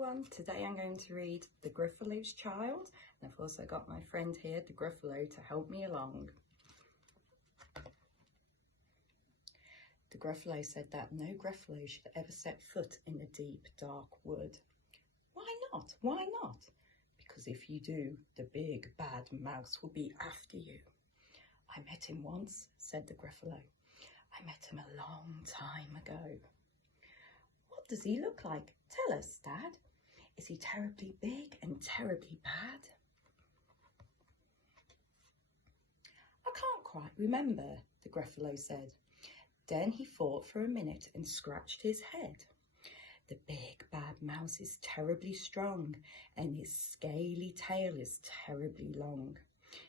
everyone, today I'm going to read The Gruffalo's Child, and I've also got my friend here, the Gruffalo, to help me along. The Gruffalo said that no Gruffalo should ever set foot in a deep, dark wood. Why not? Why not? Because if you do, the big, bad mouse will be after you. I met him once, said the Gruffalo. I met him a long time ago. What does he look like? Tell us, Dad. Is he terribly big and terribly bad? I can't quite remember, the Gruffalo said. Then he thought for a minute and scratched his head. The big bad mouse is terribly strong and his scaly tail is terribly long.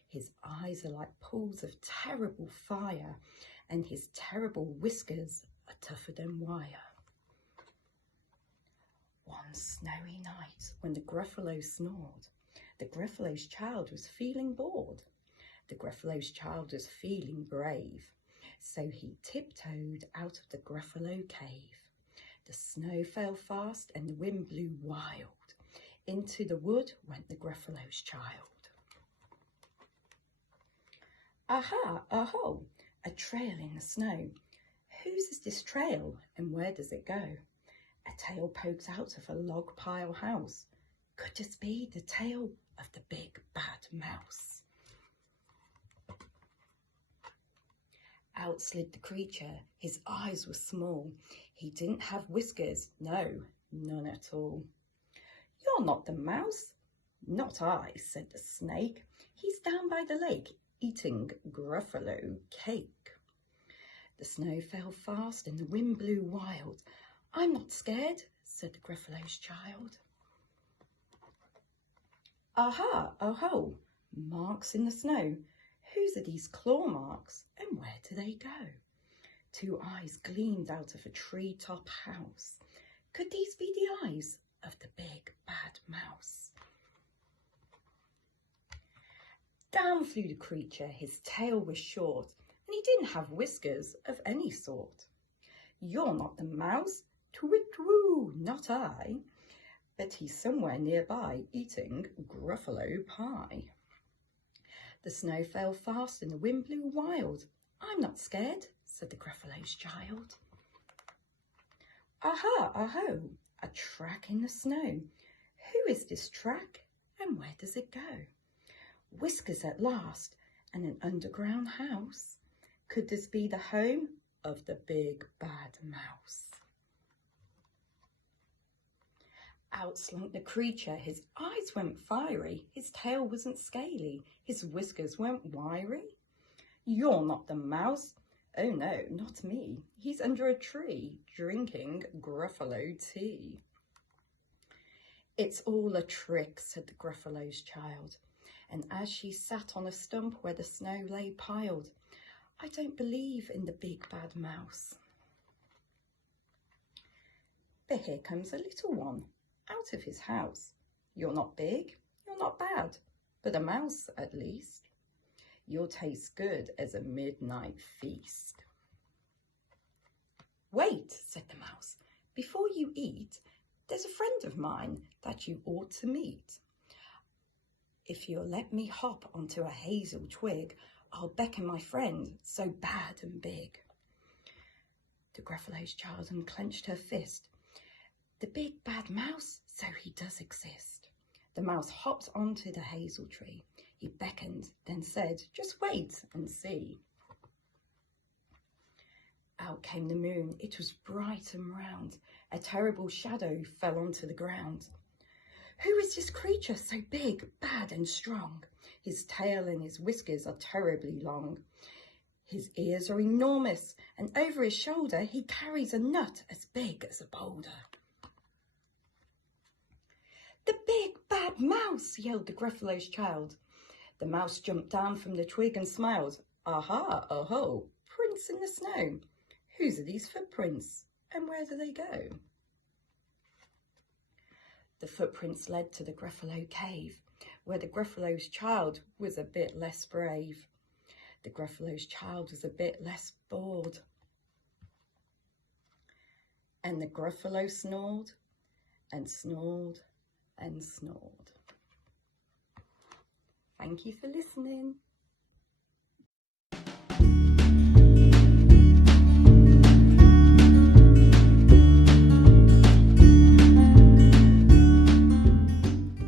His eyes are like pools of terrible fire and his terrible whiskers are tougher than wire. One snowy night, when the Gruffalo snored, the Gruffalo's child was feeling bored. The Gruffalo's child was feeling brave, so he tiptoed out of the Gruffalo cave. The snow fell fast and the wind blew wild. Into the wood went the Gruffalo's child. Aha, aho, a trail in the snow. Whose is this trail and where does it go? A tail pokes out of a log pile house. Could this be the tail of the big bad mouse? Out slid the creature. His eyes were small. He didn't have whiskers. No, none at all. You're not the mouse. Not I, said the snake. He's down by the lake eating Gruffalo cake. The snow fell fast and the wind blew wild. I'm not scared, said the Gruffalo's child. Aha, oh-ho, marks in the snow. Whose are these claw marks and where do they go? Two eyes gleamed out of a treetop house. Could these be the eyes of the big bad mouse? Down flew the creature. His tail was short and he didn't have whiskers of any sort. You're not the mouse. Twit-woo, not I, but he's somewhere nearby eating Gruffalo pie. The snow fell fast and the wind blew wild. I'm not scared, said the Gruffalo's child. Aha, aho, a track in the snow. Who is this track and where does it go? Whiskers at last and an underground house. Could this be the home of the big bad mouse? Out slunk the creature. His eyes went fiery. His tail wasn't scaly. His whiskers went wiry. You're not the mouse. Oh no, not me. He's under a tree drinking Gruffalo tea. It's all a trick, said the Gruffalo's child. And as she sat on a stump where the snow lay piled, I don't believe in the big bad mouse. But here comes a little one. Out of his house. You're not big, you're not bad, but a mouse at least. You'll taste good as a midnight feast. Wait, said the mouse, before you eat, there's a friend of mine that you ought to meet. If you'll let me hop onto a hazel twig, I'll beckon my friend so bad and big. The Gruffalo's child unclenched her fist. The big bad mouse, so he does exist. The mouse hopped onto the hazel tree. He beckoned, then said, just wait and see. Out came the moon. It was bright and round. A terrible shadow fell onto the ground. Who is this creature so big, bad and strong? His tail and his whiskers are terribly long. His ears are enormous, and over his shoulder he carries a nut as big as a boulder. The big bad mouse, yelled the Gruffalo's child. The mouse jumped down from the twig and smiled. Aha, oh-ho, prints in the snow. Whose are these footprints and where do they go? The footprints led to the Gruffalo cave, where the Gruffalo's child was a bit less brave. The Gruffalo's child was a bit less bored. And the Gruffalo snored. and snored and snored. Thank you for listening.